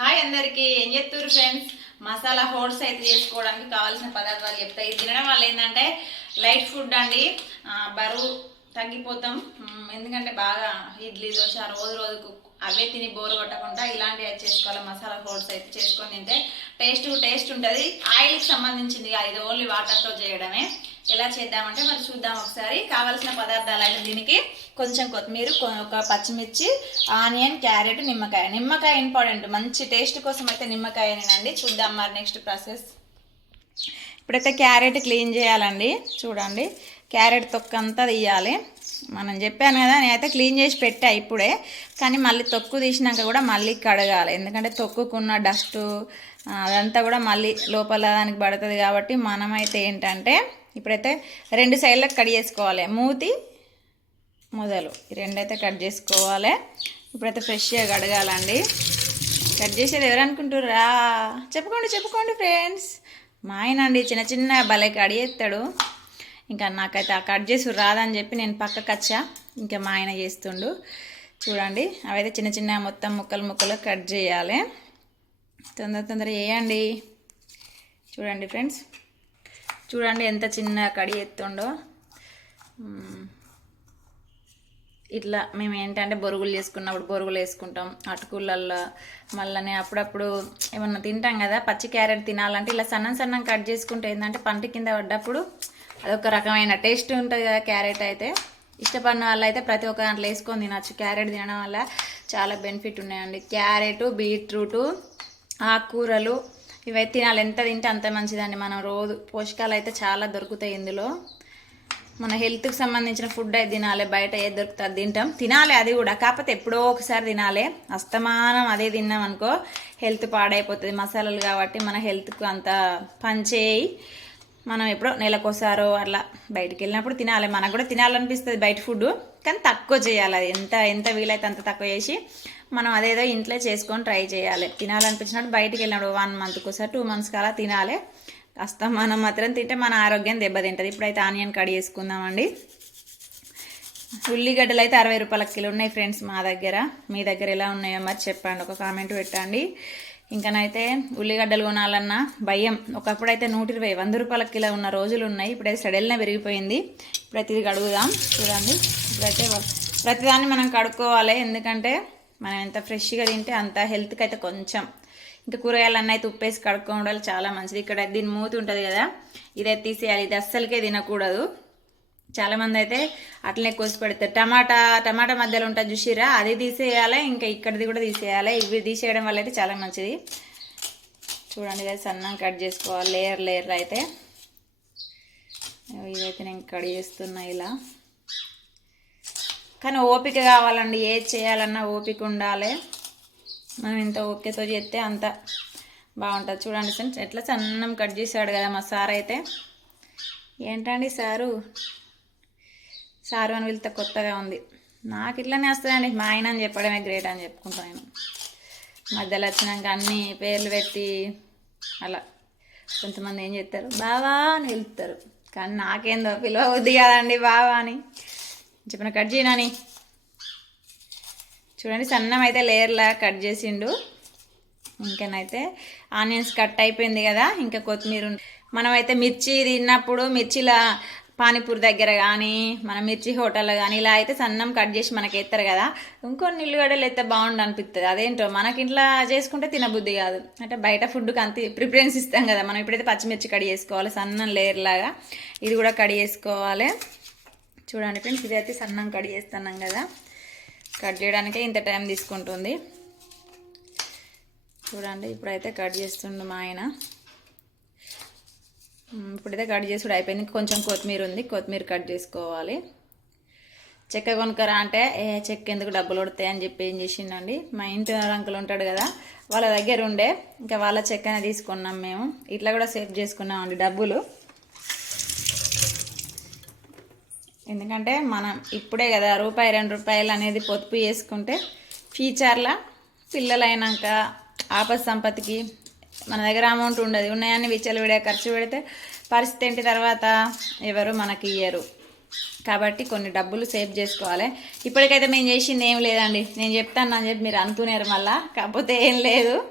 Hi అందరికి ఏం చెప్తారు ఫ్రెండ్స్ మసాలా హోల్స్ అయితే చేసుకోవడానికి కావాల్సిన పదార్థాలు చెప్తాయి ఇది తినడం వల్ల ఏంటంటే లైట్ ఫుడ్ అండి. బరువు తగ్గిపోతాం. ఎందుకంటే బాగా ఇడ్లీ దోశ రోజు రోజుకు అవే తిని బోరు కొట్టకుండా ఇలాంటివి అయితే చేసుకోవాలి. మసాలా హోల్స్ అయితే చేసుకొని తింటే టేస్ట్ టేస్ట్ ఉంటుంది. ఆయిల్కి సంబంధించింది ఇది ఓన్లీ వాటర్తో చేయడమే. ఎలా చేద్దామంటే మరి చూద్దాం ఒకసారి. కావాల్సిన పదార్థాలు అయితే దీనికి కొంచెం కొత్తిమీర ఒక పచ్చిమిర్చి ఆనియన్ క్యారెట్ నిమ్మకాయ. నిమ్మకాయ ఇంపార్టెంట్. మంచి టేస్ట్ కోసం అయితే నిమ్మకాయనండి చూద్దాం మరి నెక్స్ట్ ప్రాసెస్. ఇప్పుడైతే క్యారెట్ క్లీన్ చేయాలండి. చూడండి. క్యారెట్ తొక్క అంతా తీయాలి. మనం చెప్పాను కదా నేనైతే క్లీన్ చేసి పెట్టా ఇప్పుడే. కానీ మళ్ళీ తొక్కు తీసినాక కూడా మళ్ళీ కడగాలి. ఎందుకంటే తొక్కుకున్న డస్ట్ అదంతా కూడా మళ్ళీ లోపల దానికి పడుతుంది కాబట్టి మనమైతే ఏంటంటే ఇప్పుడైతే రెండు సైడ్లకు కట్ చేసుకోవాలి. మూతి మొదలు. ఈ రెండైతే కట్ చేసుకోవాలి. ఇప్పుడైతే ఫ్రెష్గా కడగాలండి. కట్ చేసేది ఎవరు చెప్పుకోండి చెప్పుకోండి ఫ్రెండ్స్. మా ఆయన అండి చిన్న చిన్న భలే కడి చేస్తాడు. ఇంకా నాకైతే ఆ కట్ చేసి రాదని చెప్పి నేను పక్కకు వచ్చా. ఇంకా మా ఆయన చేస్తుండు. చూడండి అవైతే చిన్న చిన్న మొత్తం ముక్కలు ముక్కలు కట్ చేయాలి. తొందర తొందర చేయండి. చూడండి ఫ్రెండ్స్. చూడండి ఎంత చిన్న కడి ఎత్తుండో. ఇట్లా మేము ఏంటంటే బొరుగులు చేసుకున్నప్పుడు బొరుగులు వేసుకుంటాం. అటుకులల్లో మళ్ళీ అప్పుడప్పుడు ఏమన్నా తింటాం కదా పచ్చి క్యారెట్ తినాలంటే ఇలా సన్నం సన్నం కట్ చేసుకుంటే ఏంటంటే పంట కింద పడ్డప్పుడు అదొక రకమైన టేస్ట్ ఉంటుంది కదా క్యారెట్ అయితే. ఇష్టపడిన వాళ్ళు అయితే ప్రతి ఒక్క దాంట్లో వేసుకొని తినచ్చు. క్యారెట్ తినడం వల్ల చాలా బెనిఫిట్ ఉన్నాయండి. క్యారెట్ బీట్రూటు ఆకుకూరలు ఇవైతే తినాలి. ఎంత తింటే అంత మంచిదండి. మనం రోజు పోషకాలు అయితే చాలా దొరుకుతాయి ఇందులో. మన హెల్త్కి సంబంధించిన ఫుడ్ అయితే తినాలి. బయట ఏది దొరుకుతుంది తింటాం. తినాలి అది కూడా. కాకపోతే ఎప్పుడో ఒకసారి తినాలి. అస్తమానం అదే తిన్నాం అనుకో హెల్త్ పాడైపోతుంది. మసాలాలు కాబట్టి మన హెల్త్కు అంత పనిచేయి. మనం ఎప్పుడో నెలకోసారో అట్లా బయటికి వెళ్ళినప్పుడు తినాలి. మనకు కూడా తినాలనిపిస్తుంది బయట ఫుడ్ కానీ తక్కువ చేయాలి అది. ఎంత ఎంత వీలైతే అంత తక్కువ చేసి మనం అదేదో ఇంట్లో చేసుకొని ట్రై చేయాలి. తినాలనిపించినప్పుడు బయటికి వెళ్ళినప్పుడు వన్ మంత్కి ఒకసారి టూ మంత్స్కి అలా తినాలి. కాస్త మనం మాత్రం తింటే మన ఆరోగ్యం దెబ్బతింటుంది. ఇప్పుడైతే ఆనియన్ కడి చేసుకుందామండి. ఉల్లిగడ్డలు అయితే అరవై రూపాయల కిలో ఉన్నాయి ఫ్రెండ్స్ మా దగ్గర. మీ దగ్గర ఎలా ఉన్నాయో మరి చెప్పండి. ఒక కామెంట్ పెట్టండి. ఇంకనైతే ఉల్లిగడ్డలు కొనాలన్నా భయం. ఒకప్పుడు అయితే నూట ఇరవై వంద రూపాయల కిలో ఉన్న రోజులు ఉన్నాయి. ఇప్పుడైతే సడల్నే పెరిగిపోయింది. ఇప్పుడైతే ఇది కడుగుదాం. చూడండి. ఇప్పుడైతే ప్రతిదాన్ని మనం కడుక్కోవాలి. ఎందుకంటే మనం ఎంత ఫ్రెష్గా తింటే అంత హెల్త్కి అయితే కొంచెం. ఇంకా కూరగాయలన్నీ అయితే ఉప్పేసి కడుక్కోవడం చాలా మంచిది. ఇక్కడ దీని మూతి ఉంటుంది కదా ఇదైతే తీసేయాలి. ఇది అస్సలకే తినకూడదు. చాలామంది అయితే అట్లనే కోసి పెడతారు. టమాటా టమాటా మధ్యలో ఉంటుంది చూసిరా అది తీసేయాలి ఇంకా ఇక్కడిది కూడా తీసేయాలి? ఇవి తీసేయడం వల్ల అయితే చాలా మంచిది. చూడండి కదా సన్నం కట్ చేసుకోవాలి. లేయర్ లేయర్ అయితే. ఇదైతే నేను కట్ చేస్తున్నా ఇలా. కానీ ఓపిక కావాలండి ఏది చేయాలన్నా ఓపిక ఉండాలి. మనం ఎంత ఓపికతో చేస్తే అంత బాగుంటుంది. చూడండి సార్ ఎట్లా సన్నం కట్ చేశాడు కదా మా సార్ అయితే. ఏంటండి సారు? సారు అని వెళ్తే కొత్తగా ఉంది. నాకు ఇట్లానే వస్తుందండి మా ఆయన అని చెప్పడమే గ్రేట్ అని చెప్పుకుంటాను నేను. మధ్యలో వచ్చినాక అన్ని పేర్లు పెట్టి అలా కొంతమంది ఏం చేస్తారు? బావా అని వెళ్తారు కానీ నాకేందో పిలవ వద్దు కదండి బావా అని. చెప్పిన కట్ చేయనాని చూడండి సన్నం అయితే లేయర్లా కట్ చేసిండు. ఇంకనైతే ఆనియన్స్ కట్ అయిపోయింది కదా ఇంకా కొత్తిమీర మనమైతే మిర్చి తిన్నప్పుడు మిర్చిలా పానీపూరి దగ్గర కానీ మన మిర్చి హోటల్లో కానీ ఇలా అయితే సన్నం కట్ చేసి మనకి ఎత్తారు కదా ఇంకొన్ని ఉల్లిగడ్డలు అయితే బాగుండు అనిపిస్తుంది అదేంటో మనకి ఇంట్లో చేసుకుంటే తినబుద్ధి కాదు. అంటే బయట ఫుడ్కి అంత ప్రిఫరెన్స్ ఇస్తాం కదా మనం ఇప్పుడైతే పచ్చిమిర్చి కడి చేసుకోవాలి సన్నం లేయర్ లాగా. ఇది కూడా కడి చేసుకోవాలి. చూడండి ఫ్రెండ్స్ ఇదైతే సన్నం కట్ చేస్తున్నాం కదా. కట్ చేయడానికే ఇంత టైం తీసుకుంటుంది. చూడండి ఇప్పుడైతే కట్ చేస్తుండు మా ఆయన. ఇప్పుడైతే కట్ చేసుడు అయిపోయింది. కొంచెం కొత్తిమీర ఉంది కొత్తిమీర కట్ చేసుకోవాలి. చెక్క కొనుక్కరా అంటే ఏ చెక్క ఎందుకు డబ్బులు కొడతాయి అని చెప్పి ఏం చేసిండండి. మా ఇంటి అంకులు ఉంటాడు కదా వాళ్ళ దగ్గర ఉండే ఇంకా వాళ్ళ చెక్కనే తీసుకున్నాం మేము. ఇట్లా కూడా సేవ్ చేసుకున్నామండి డబ్బులు. ఎందుకంటే మనం ఇప్పుడే కదా రూపాయి రెండు రూపాయలు అనేది పొదుపు చేసుకుంటే ఫ్యూచర్లో పిల్లలైనాక ఆపద సంపత్తికి మన దగ్గర అమౌంట్ ఉండదు. ఉన్నాయని విచ్చలు విడే ఖర్చు పెడితే పరిస్థితి ఏంటి? తర్వాత ఎవరు మనకి ఇయ్యరు. కాబట్టి కొన్ని డబ్బులు సేవ్ చేసుకోవాలి. ఇప్పటికైతే మేము చేసింది ఏం లేదండి. నేను చెప్తాను అని చెప్పి మీరు అనుకునేరు మళ్ళా. కాకపోతే ఏం లేదు.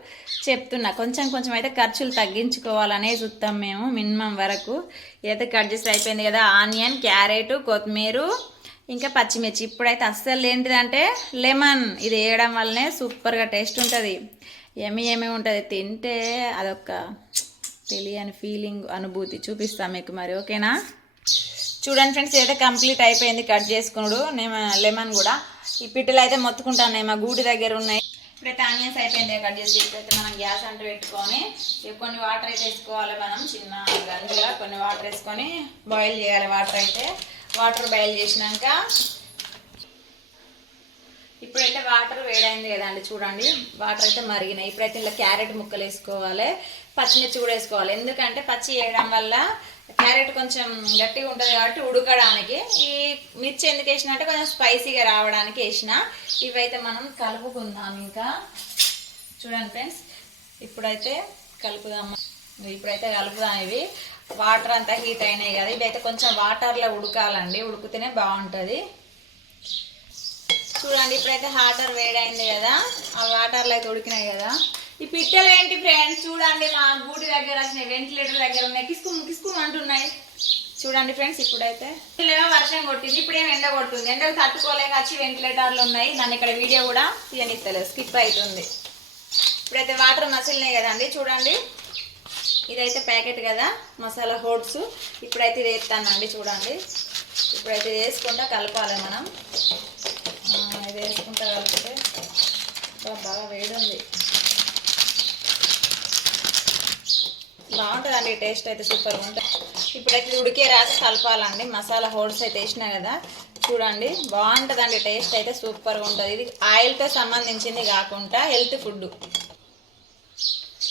చెప్తున్నా. కొంచెం కొంచెం అయితే ఖర్చులు తగ్గించుకోవాలనే చూస్తాం మేము మినిమం వరకు. ఏదైతే కట్ చేసి అయిపోయింది కదా. ఆనియన్ క్యారెట్ కొత్తిమీర ఇంకా పచ్చిమిర్చి. ఇప్పుడైతే అస్సలు ఏంటిదంటే లెమన్. ఇది వేయడం వల్లనే సూపర్గా టేస్ట్ ఉంటుంది. ఏమి ఏమి ఉంటుంది? తింటే అదొక తెలియని ఫీలింగ్ అనుభూతి చూపిస్తాం మీకు మరి. ఓకేనా? చూడండి ఫ్రెండ్స్ అయితే కంప్లీట్ అయిపోయింది కట్ చేసుకున్నాడు నేను లెమన్ కూడా. ఈ పిట్టలు అయితే మొత్తుకుంటాను మా గూడి దగ్గర ఉన్నాయి. ఇప్పుడైతే ఆనియన్స్ అయిపోయింది కట్ చేసి ఇప్పుడైతే మనం గ్యాస్ అంటూ పెట్టుకొని కొన్ని వాటర్ అయితే వేసుకోవాలి మనం చిన్న గంజులా కొన్ని వాటర్ వేసుకొని బాయిల్ చేయాలి వాటర్ అయితే. వాటర్ బాయిల్ చేసినాక ఇప్పుడైతే వాటర్ వేడైంది కదండి చూడండి. వాటర్ అయితే మరిగినాయి. ఇప్పుడైతే ఇలా క్యారెట్ ముక్కలు వేసుకోవాలి పచ్చిమిర్చి కూడా వేసుకోవాలి. ఎందుకంటే పచ్చి వేయడం వల్ల క్యారెట్ కొంచెం గట్టిగా ఉంటుంది కాబట్టి ఉడకడానికి. ఈ మిర్చి ఎందుకు వేసిన అంటే కొంచెం స్పైసీగా రావడానికి వేసిన. ఇవైతే మనం కలుపుకుందాం ఇంకా. చూడండి ఫ్రెండ్స్ ఇప్పుడైతే కలుపుదాం ఇప్పుడైతే కలుపుదాం ఇవి. వాటర్ అంతా హీట్ అయినాయి కదా. ఇవైతే కొంచెం వాటర్లో ఉడకాలండి. ఉడికితేనే బాగుంటుంది. చూడండి ఇప్పుడైతే వాటర్ వేడైంది కదా. ఆ వాటర్లో అయితే ఉడికినాయి కదా. ఈ పిట్టలు ఏంటి ఫ్రెండ్స్ చూడండి మా గూడి దగ్గర వచ్చినాయి వెంటిలేటర్ దగ్గర ఉన్నాయి. కిసుకు కిసుకు అంటున్నాయి. చూడండి ఫ్రెండ్స్ ఇప్పుడైతే. ఇప్పుడేమో వర్షం కొట్టింది ఇప్పుడేం ఎండ కొడుతుంది. ఎండలు తట్టుకోలేక వచ్చి వెంటిలేటర్లు ఉన్నాయి. నన్ను ఇక్కడ వీడియో కూడా తీయనిస్తలేదు. స్కిప్ అవుతుంది ఇప్పుడైతే వాటర్ మసిలినాయి కదండి చూడండి. ఇదైతే ప్యాకెట్ కదా మసాలా హోట్స్ ఇప్పుడైతే ఇది వేస్తానండి చూడండి. ఇప్పుడైతే వేసుకుంటా కలపాలి మనం. ఇది వేసుకుంటా కలిపితే. బాగా వేడి ఉంది. బాగుంటుందండి టేస్ట్ అయితే సూపర్ ఉంటుంది. ఇప్పుడైతే ఉడికే రాసి కలపాలండి మసాలా హోల్స్ అయితే వేసినా కదా చూడండి బాగుంటుందండి టేస్ట్ అయితే సూపర్గా ఉంటుంది. ఇది ఆయిల్తో సంబంధించింది కాకుండా హెల్త్ ఫుడ్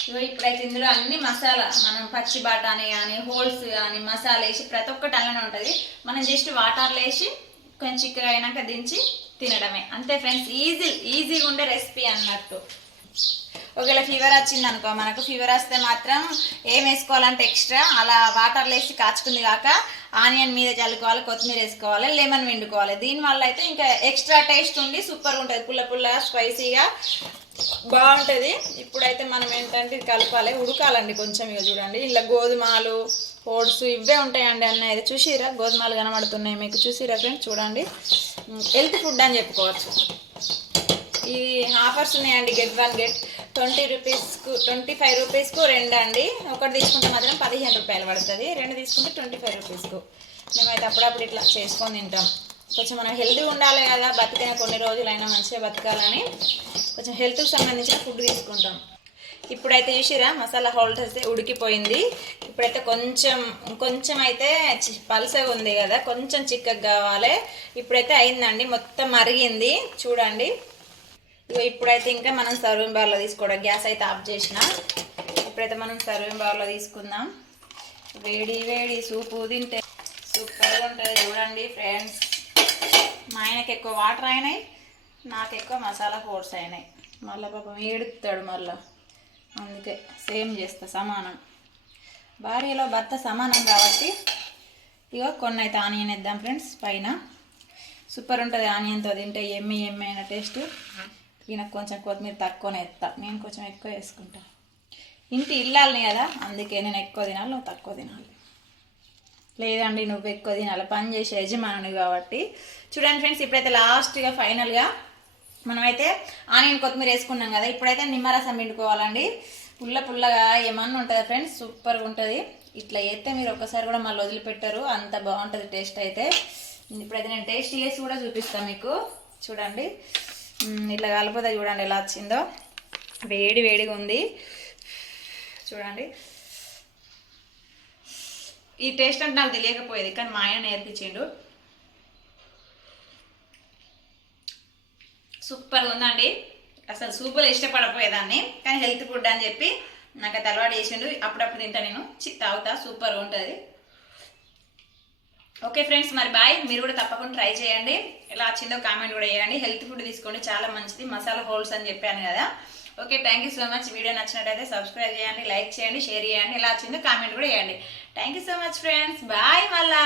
ఇగో ఇప్పుడైతే ఇందులో అన్ని మసాలా మనం పచ్చి బాటాని కానీ హోల్స్ కానీ మసాలా వేసి ప్రతి ఒక్కటి అలానే ఉంటుంది. మనం జస్ట్ వాటర్లో వేసి కొంచెం చిక్కగా అయినాక దించి తినడమే. అంతే ఫ్రెండ్స్ ఈజీ ఈజీగా ఉండే రెసిపీ అన్నట్టు. ఒకవేళ ఫీవర్ వచ్చింది అనుకో మనకు ఫీవర్ వస్తే మాత్రం ఏం వేసుకోవాలంటే ఎక్స్ట్రా అలా వాటర్లో వేసి కాచుకుంది కాక ఆనియన్ మీద చల్లుకోవాలి కొత్తిమీర వేసుకోవాలి లెమన్ వండుకోవాలి దీనివల్ల అయితే ఇంకా ఎక్స్ట్రా టేస్ట్ ఉండి సూపర్ ఉంటుంది. పుల్ల పుల్ల స్పైసీగా బాగుంటుంది. ఇప్పుడైతే మనం ఏంటంటే ఇది కలపాలి. ఉడకాలండి కొంచెం ఇక చూడండి. ఇలా గోధుమలు ఓట్స్ ఇవే ఉంటాయండి అన్న ఇది చూసిరా? గోధుమలు కనబడుతున్నాయి మీకు చూసిరా ఫ్రెండ్స్ చూడండి. హెల్త్ ఫుడ్ అని చెప్పుకోవచ్చు. ఈ ఆఫర్స్ ఉన్నాయండి. గెట్ వన్ గెట్ ట్వంటీ రూపీస్కు ట్వంటీ ఫైవ్ రూపీస్కు రెండు అండి. ఒకటి తీసుకుంటే మాత్రం పదిహేను రూపాయలు పడుతుంది. రెండు తీసుకుంటే ట్వంటీ ఫైవ్ రూపీస్కు మేమైతే అప్పుడప్పుడు ఇట్లా చేసుకొని తింటాం. కొంచెం మనం హెల్తీగా ఉండాలి కదా బతికిన కొన్ని రోజులైనా మంచిగా బతకాలని. కొంచెం హెల్త్కి సంబంధించిన ఫుడ్ తీసుకుంటాం. ఇప్పుడైతే చూసిరా మసాలా హోల్డర్స్ అయితే ఉడికిపోయింది. ఇప్పుడైతే కొంచెం కొంచెం అయితే చి- పలసగా ఉంది కదా కొంచెం చిక్కగా కావాలి. ఇప్పుడైతే అయిందండి మొత్తం మరిగింది. చూడండి. ఇగో ఇప్పుడైతే ఇంకా మనం సర్వింగ్ బార్లో తీసుకోవడం. గ్యాస్ అయితే ఆఫ్ చేసిన. ఇప్పుడైతే మనం సర్వింగ్ బార్లో తీసుకుందాం. వేడి వేడి సూపు తింటే సూపర్గా ఉంటుంది చూడండి ఫ్రెండ్స్. మా ఆయనకి ఎక్కువ వాటర్ అయినాయి నాకు ఎక్కువ మసాలా ఫోర్స్ అయినాయి. మళ్ళీ పాపం ఏడుతాడు మళ్ళీ. అందుకే సేమ్ చేస్తా సమానం. భార్యలో భర్త సమానం కాబట్టి ఇగో కొన్ని అయితే ఆనియన్ వేద్దాం ఫ్రెండ్స్ పైన. సూపర్ ఉంటుంది ఆనియన్తో తింటే ఎమ్మి ఎమ్మి అయిన టేస్ట్. ఈయనకు కొంచెం కొత్తిమీర తక్కువనే ఎత్తా నేను కొంచెం ఎక్కువ వేసుకుంటా. ఇంటి ఇల్లాలని కదా అందుకే నేను ఎక్కువ తినాలి నువ్వు తక్కువ తినాలి. లేదండి నువ్వు ఎక్కువ తినాలి. పని చేసే యజమానుడు కాబట్టి. చూడండి ఫ్రెండ్స్ ఇప్పుడైతే లాస్ట్గా ఫైనల్గా మనమైతే ఆనియన్ కొత్తిమీర వేసుకున్నాం కదా. ఇప్పుడైతే నిమ్మరసం పిండుకోవాలండి. పుల్ల పుల్లగా ఏమన్నా ఉంటుంది ఫ్రెండ్స్? సూపర్గా ఉంటుంది. ఇట్లా చేస్తే మీరు ఒక్కసారి కూడా మళ్ళీ వదిలిపెట్టరు. అంత బాగుంటుంది టేస్ట్ అయితే. ఇప్పుడైతే నేను టేస్ట్ చేసి కూడా చూపిస్తాను మీకు. చూడండి. ఇట్లా కలుపుతా చూడండి ఎలా వచ్చిందో. వేడి వేడిగా ఉంది. చూడండి. ఈ టేస్ట్ అంటే నాకు తెలియకపోయేది కానీ మా ఆయన నేర్పించిండు. సూపర్గా ఉందండి. అసలు సూపులు ఇష్టపడపోయేదాన్ని కానీ హెల్త్ ఫుడ్ అని చెప్పి నాకు అది అలవాటు చేసిండు. అప్పుడప్పుడు తింటా నేను. చి తాగుతా సూపర్గా ఉంటుంది. ఓకే ఫ్రెండ్స్ మరి బాయ్ మీరు కూడా తప్పకుండా ట్రై చేయండి. ఎలా వచ్చిందో కామెంట్ కూడా చేయండి. హెల్త్ ఫుడ్ తీసుకోండి. చాలా మంచిది. మసాలా హోల్స్ అని చెప్పాను కదా. Okay thank you so much video నచ్చినట్టయితే సబ్స్క్రైబ్ చేయండి లైక్ చేయండి షేర్ చేయండి. ఎలా వచ్చిందో కామెంట్ కూడా చేయండి. Thank you so much friends bye మళ్ళా.